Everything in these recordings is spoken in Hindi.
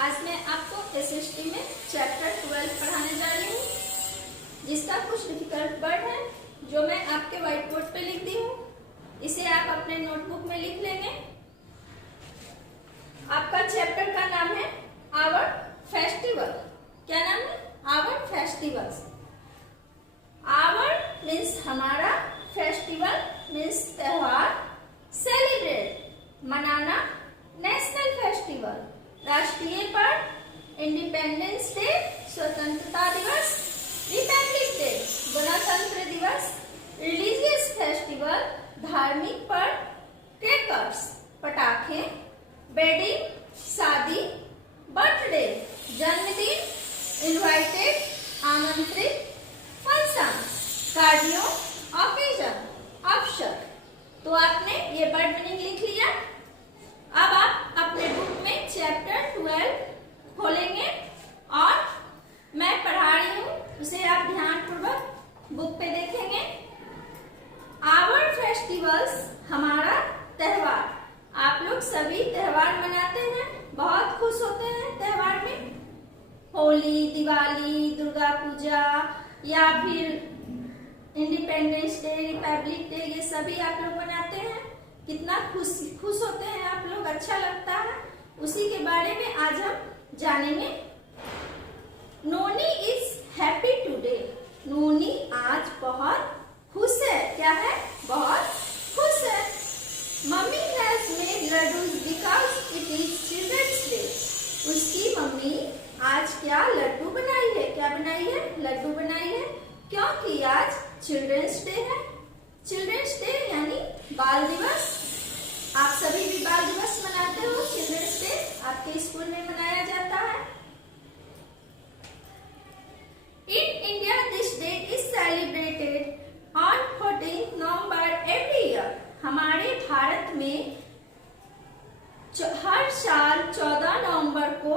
आज मैं आपको एसएसटी में चैप्टर 12 पढ़ाने जा रही हूँ, जिसका कुछ डिफिकल्ट वर्ड है जो मैं आपके व्हाइट बोर्ड पे लिख दी हूँ। इसे आप अपने नोटबुक में लिख लेंगे। आपका चैप्टर का नाम है आवर फेस्टिवल। क्या नाम है? Our festivals. आवर मीन्स हमारा, फेस्टिवल मीन्स त्योहार, सेलिब्रेट मनाना, नेशनल फेस्टिवल राष्ट्रीय पर्व, इंडिपेंडेंस डे स्वतंत्रता दिवस, रिपब्लिक डे गणतंत्र दिवस, रिलीजियस फेस्टिवल धार्मिक पर्व, क्रैकर्स पटाखे, वेडिंग शादी, बर्थडे जन्मदिन, इनवाइटेड आमंत्रित, फंक्शन कार्यों, ऑकेजन अवसर। तो आपने ये वर्ड मीनिंग लिख लिया। अब आप अपने बुक में चैप्टर 12 खोलेंगे और मैं पढ़ा रही हूँ, उसे आप ध्यानपूर्वक बुक पे देखेंगे। आवर फेस्टिवल्स हमारा त्योहार। आप लोग सभी त्योहार मनाते हैं, बहुत खुश होते हैं त्योहार में। होली, दिवाली, दुर्गा पूजा या फिर इंडिपेंडेंस डे, रिपब्लिक डे, ये सभी आप लोग मनाते हैं। कितना खुश होते हैं आप लोग, अच्छा लगता है। उसी के बारे में आज हम जानेंगे। Noni is happy today. Noni आज बहुत खुश है। क्या है? बहुत खुश है। Mummy has made laddoos because it is children's day. उसकी मम्मी आज क्या लड्डू बनाई है? क्या बनाई है? लड्डू बनाई है, क्योंकि आज चिल्ड्रंस डे है। चिल्ड्रंस डे यानी बाल दिवस। आप सभी भी बाल दिवस मनाते हो। चिल्ड्रंस डे आपके स्कूल में मनाया जाता है। In India this day is celebrated on 14 November every year. हमारे भारत में हर साल 14 नवंबर को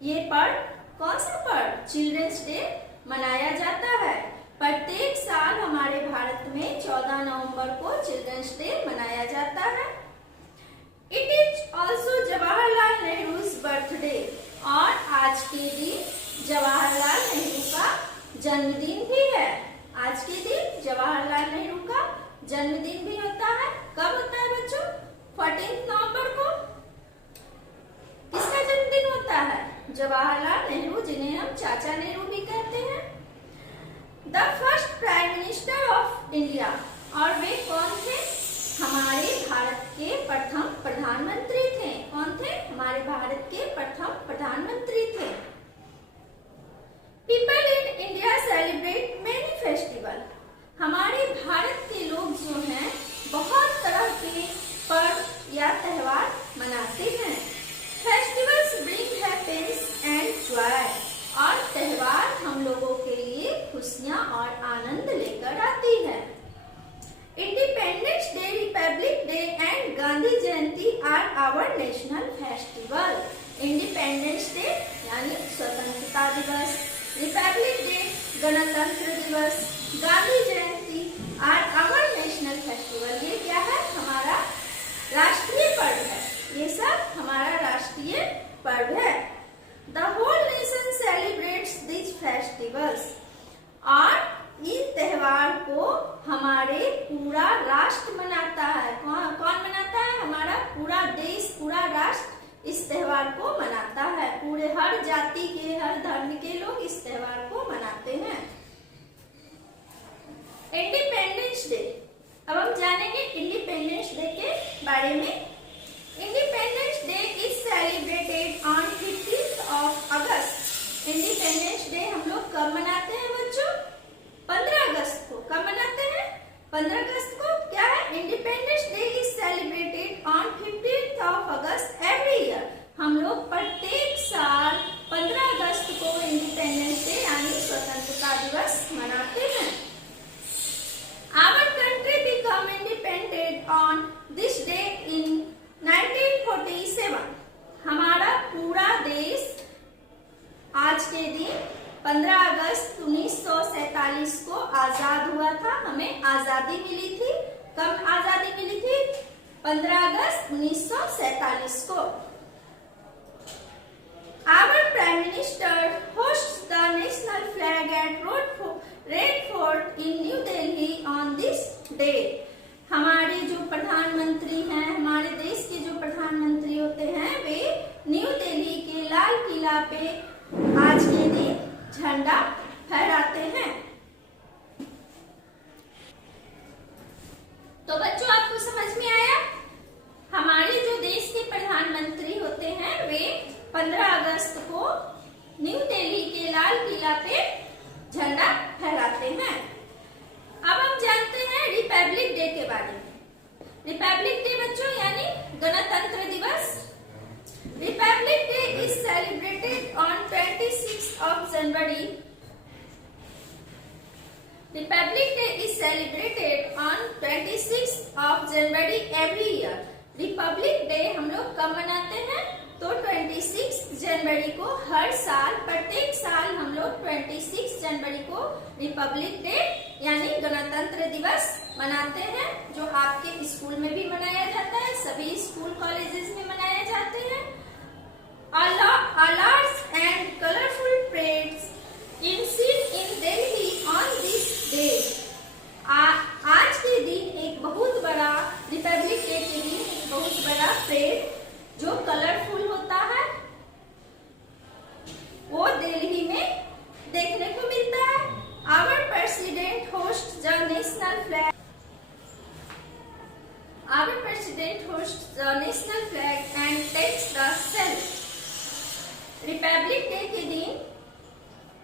ये पर्व, कौन सा पर्व? चिल्ड्रंस डे मनाया जाता है। प्रत्येक साल हमारे भारत में 14 नवंबर को चिल्ड्रंस डे मनाया जाता है। It is also Jawaharlal Nehru's birthday. और आज के दिन जवाहरलाल नेहरू का जन्मदिन भी है। आज के दिन जवाहरलाल नेहरू का जन्मदिन भी होता है। कब होता है बच्चों? 14 नवंबर को। किसका जन्मदिन होता है? जवाहरलाल नेहरू, जिन्हें हम चाचा नेहरू भी कहते हैं। The first prime minister of India. और वे कौन थे? हमारे भारत के प्रथम प्रधानमंत्री थे। कौन थे? हमारे भारत के प्रथम प्रधानमंत्री थे। People in India celebrate many festival. हमारे भारत के लोग जो हैं बहुत तरह के पर्व या त्योहार मनाते हैं। Festivals bring happiness and Joy. और त्योहार हम लोगों के लिए खुशियां और आनंद लेकर आती है। Independence day, republic day and Gandhi Jayanti are our national festival. Independence day यानी स्वतंत्रता दिवस, रिपब्लिक डे गणतंत्र दिवस, Gandhi Jayanti are our national festival. ये क्या है? हमारा राष्ट्रीय पर्व है। ये सब हमारा राष्ट्रीय पर्व है। The whole nation celebrates this festivals. और इन त्योहार को हमारे पूरा राष्ट्र मनाता है। कौन मनाता है? हमारा पूरा देश, पूरा राष्ट्र इस त्योहार को मनाता है। पूरे हर जाति के, हर धर्म के लोग इस त्योहार को मनाते हैं। Independence day. अब हम जानेंगे इंडिपेंडेंस डे के बारे में। Independence day is celebrated on 15th of August. Independence day हम लोग कब मनाते हैं बच्चों? 15 अगस्त को। कब मनाते हैं? 15 अगस्त को। क्या है? Independence day is celebrated on 15th of August every year. हम लोग प्रत्येक साल 15 अगस्त को इंडिपेंडेंस डे यानी स्वतंत्रता दिवस मनाते हैं। Our country became independent on this day in 1947। हमारा पूरा देश आज के दिन 15 अगस्त 1947 को आजाद हुआ था। हमें आजादी मिली थी। कब आजादी मिली थी? 15 अगस्त 1947 को। Minister hosts the national flag at Red Fort in New Delhi on this day. हमारे जो प्रधानमंत्री हैं, हमारे देश के जो प्रधानमंत्री होते हैं, वे न्यू दिल्ली के लाल किला पे आज के दिन झंडा फहराते हैं। तो बच्चों, आपको समझ में आया? हमारे जो देश के प्रधानमंत्री होते हैं वे 15 अगस्त को न्यू दिल्ली के लाल किला पे झंडा फहराते हैं। अब हम जानते हैं रिपब्लिक डे के बारे में। रिपब्लिक डे बच्चों यानी गणतंत्र दिवस। Republic day is celebrated on 26th of January. Republic Day is celebrated on 26th of January every year. Republic day हम लोग कब मनाते हैं? तो 26 जनवरी को हर साल, प्रत्येक साल हम लोग 26 जनवरी को रिपब्लिक डे यानी गणतंत्र दिवस मनाते हैं, जो आपके स्कूल में भी मनाया जाता है, सभी स्कूल कॉलेजेस में मनाए जाते हैं। Large and colorful parades ensued in Delhi on this day. आज के दिन एक बहुत बड़ा, रिपब्लिक डे के दिन एक बहुत बड़ा परेड जो कलरफुल होता है वो दिल्ली में देखने को मिलता है। Our president hosts the national flag. Our president hosts the national flag and takes the salute. Republic day के दिन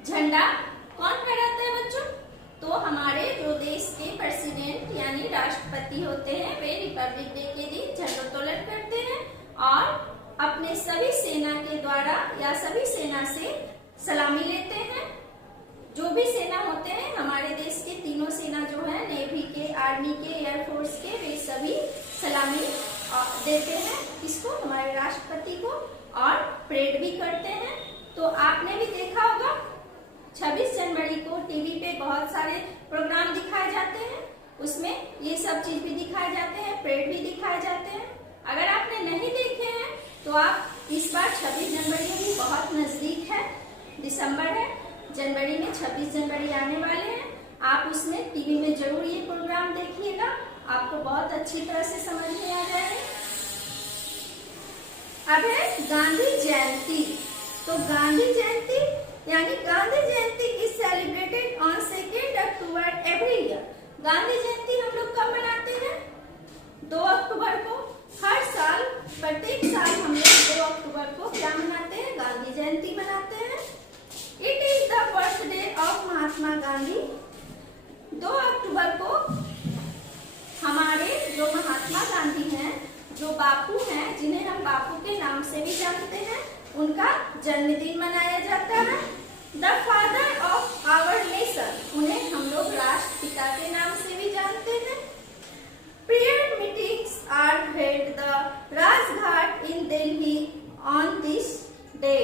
झंडा कौन फहराता है बच्चों? तो हमारे जो देश के प्रेसिडेंट यानी राष्ट्रपति होते हैं वे रिपब्लिक डे के दिन झंडोत्तोलन करते हैं और अपने सभी सेना के द्वारा या सभी सेना से सलामी लेते हैं। जो भी सेना होते हैं हमारे देश के, तीनों सेना जो है, नेवी के, आर्मी के, एयरफोर्स के, वे सभी सलामी देते हैं किसको? हमारे राष्ट्रपति को, और परेड भी करते हैं। तो आपने भी देखा होगा 26 जनवरी को टीवी पे बहुत सारे प्रोग्राम दिखाए जाते हैं, उसमें ये सब चीज भी दिखाए जाते हैं, परेड भी दिखाए जाते हैं। अगर आपने नहीं देखे हैं तो आप इस बार 26 जनवरी भी बहुत नजदीक है, दिसंबर है, जनवरी में 26 जनवरी आने वाले हैं। आप उसमें टीवी में जरूर ये प्रोग्राम देखिएगा, आपको बहुत अच्छी तरह से समझ में आ जाएगा। अब है गांधी जयंती। तो गांधी जयंती यानी Gandhi Jayanti is celebrated on 2 October every year. Gandhi Jayanti हम लोग कब मनाते हैं? 2 अक्टूबर को। हर साल, प्रत्येक साल हम लोग 2 अक्टूबर को क्या मनाते हैं? गांधी जयंती मनाते हैं। It is the birthday of Mahatma Gandhi. 2 अक्टूबर को हमारे जो महात्मा गांधी हैं, जो बापू हैं, जिन्हें हम बापू के नाम से भी जानते हैं, उनका जन्मदिन मनाया जाता है। The father of our nation, उन्हें हम लोग राष्ट्रपिता के नाम से भी जानते हैं। Prayer meetings are held the Rajghat in Delhi on this day.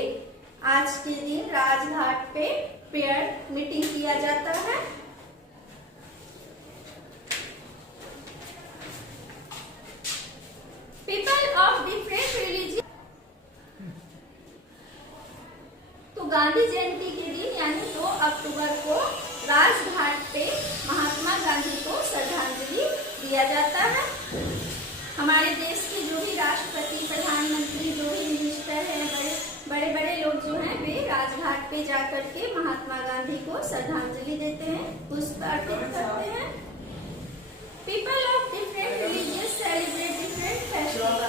आज के दिन राजघाट पे प्रेयर मीटिंग किया जाता है। People of different religion. तो गांधी जयंती के दिन यानी 2 अक्टूबर को राजघाट पे महात्मा गांधी को श्रद्धांजलि दिया जाता है। हमारे देश के जो भी राष्ट्रपति, प्रधानमंत्री, जो भी मिनिस्टर हैं, बड़े बड़े लोग जो हैं, वे राजघाट पे जाकर के महात्मा गांधी को श्रद्धांजलि देते हैं, पुष्प अर्पित करते हैं। People of different religious celebrate different festival.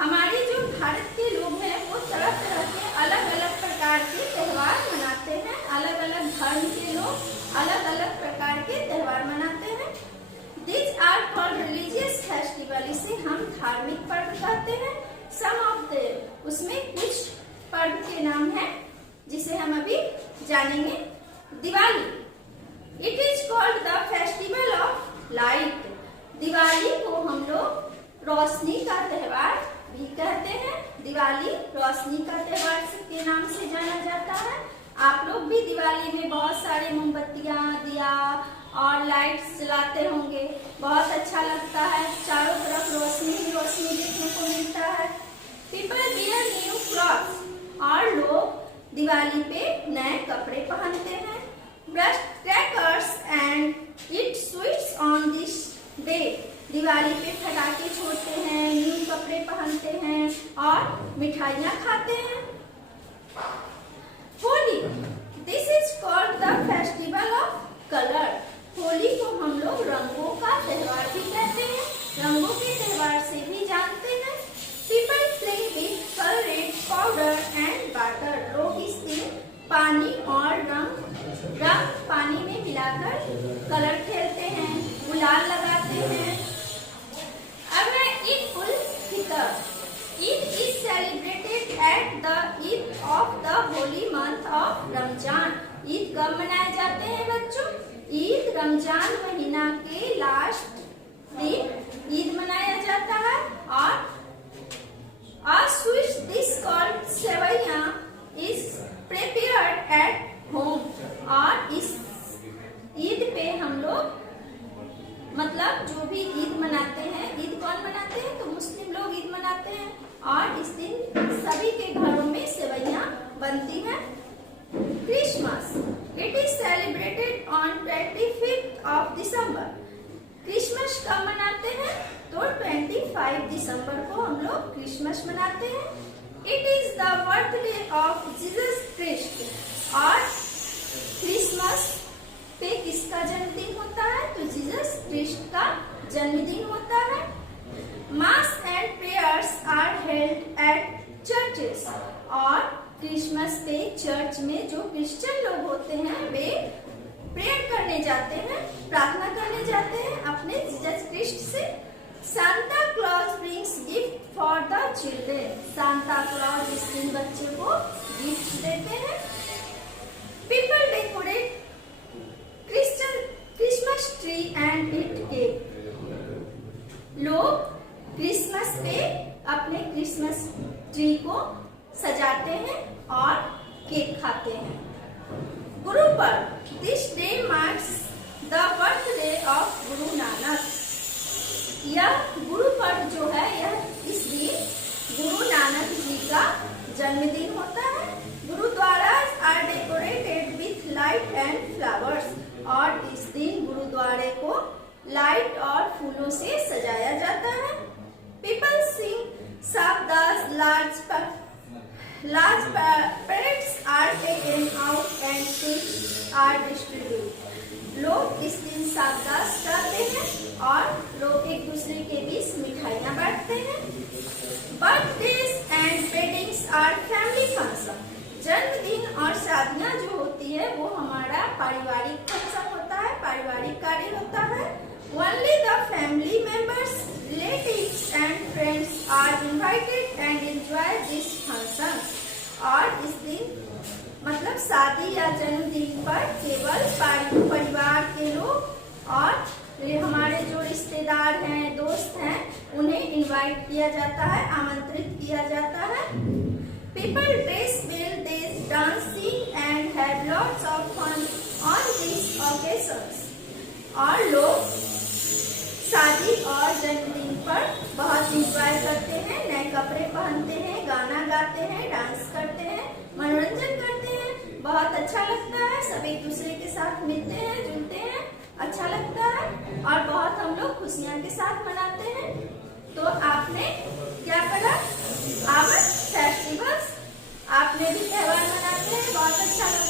हमारे जो भारत के लोग हैं वो तरह तरह के अलग अलग प्रकार के त्यौहार मनाते हैं। अलग अलग धर्म के लोग अलग अलग प्रकार के त्यौहार मनाते हैं। These are called religious festival। इसे हम धार्मिक पर्व कहते हैं। Some of them, उसमें कुछ पर्व के नाम हैं जिसे हम अभी जानेंगे। Diwali, it is called the festival of light. Diwali को हम लोग रोशनी का त्योहार भी कहते हैं। दिवाली रोशनी का त्योहार के नाम से जाना जाता है। आप लोग भी दिवाली में बहुत सारे मोमबत्तियां, दिया और लाइट्स जलाते होंगे, बहुत अच्छा लगता है। चारों तरफ रोशनी ही रोशनी देखने को मिलता है। People wear new clothes. पे पटाखे छोड़ते हैं, न्यू कपड़े पहनते हैं और मिठाइयाँ खाते हैं। Holi, this is called the festival of colour. Holi को हम लोग रंगों का त्योहार भी कहते हैं, रंगों के त्योहार से भी जानते हैं। People play with coloured powder and water. लोग इस दिन पानी और रंग पानी में मिलाकर कलर खेलते हैं, गुलाल लगाते हैं। अब है Eid ul Fitr. Eid is celebrated at the Eid of the holy month of Ramzan. Eid कब मनाए जाते हैं बच्चों? ईद रमजान महीना के लास्ट दिन ईद मनाया जाता है। और a sweet dish called sewaiya is prepared at home। और इस ईद पे हम लोग मतलब जो भी ईद मनाते हैं, ईद कौन मनाते हैं? तो मुस्लिम लोग ईद मनाते हैं और इस दिन सभी के घरों में सेवैया बनती हैं। Christmas, it is celebrated on 25th of December। Christmas कब मनाते हैं? तो 25 दिसंबर को हम लोग क्रिसमस मनाते हैं। It is the birthday of Jesus Christ. और क्रिसमस पे किसका जन्मदिन होता है? तो जीसस क्राइस्ट का जन्मदिन होता है। Mass and prayers are held at churches. और क्रिसमस पे चर्च में जो क्रिश्चियन लोग होते हैं वे प्रेयर करने जाते हैं, प्रार्थना करने जाते हैं अपने जीसस क्राइस्ट से। Santa Claus brings gift for the children. Santa Claus इस दिन बच्चे को गिफ्ट देते हैं। People decorate Christmas tree and eat cake. लोग क्रिसमस पे अपने क्रिसमस ट्री को सजाते हैं और केक खाते हैं। Guru Parv, this day marks the birthday of Guru Nanak. यह गुरु पर्व जो है यह इस दिन गुरु नानक जी का जन्मदिन होता है। Gurdwaras are decorated with light and flowers. और इस दिन गुरुद्वारे को लाइट और फूलों से सजाया जाता है। पीपल सिंग साबदास large parrots are taken out and sweets are distributed। लोग इस दिन साबदास गाते हैं और लोग एक दूसरे के बीच मिठाइयाँ बांटते हैं। Birthdays and weddings are family function. जन्मदिन और शादियाँ जो होती है वो हमारा पारिवारिक फंक्शन होता है, पारिवारिक कार्य होता है। Only the family members, relatives and friends are invited and enjoy this function। और इस दिन मतलब शादी या जन्मदिन पर केवल परिवार के लोग और हमारे जो रिश्तेदार हैं, दोस्त हैं, उन्हें इनवाइट किया जाता है, आमंत्रित किया जाता है। People dress well, they dancing and have lots of fun on these occasions। और लोग शादी और जन्मदिन पर बहुत इंजॉय करते हैं, नए कपड़े पहनते हैं, गाना गाते हैं, डांस करते हैं, मनोरंजन करते हैं। बहुत अच्छा लगता है, सब एक दूसरे के साथ मिलते हैं, जुलते हैं, अच्छा लगता है और बहुत हम लोग खुशियाँ के साथ मनाते हैं। तो आपने क्या करा? आवर फेस्टिवल्स, आपने भी त्योहार मनाते हैं, बहुत अच्छा लगता है।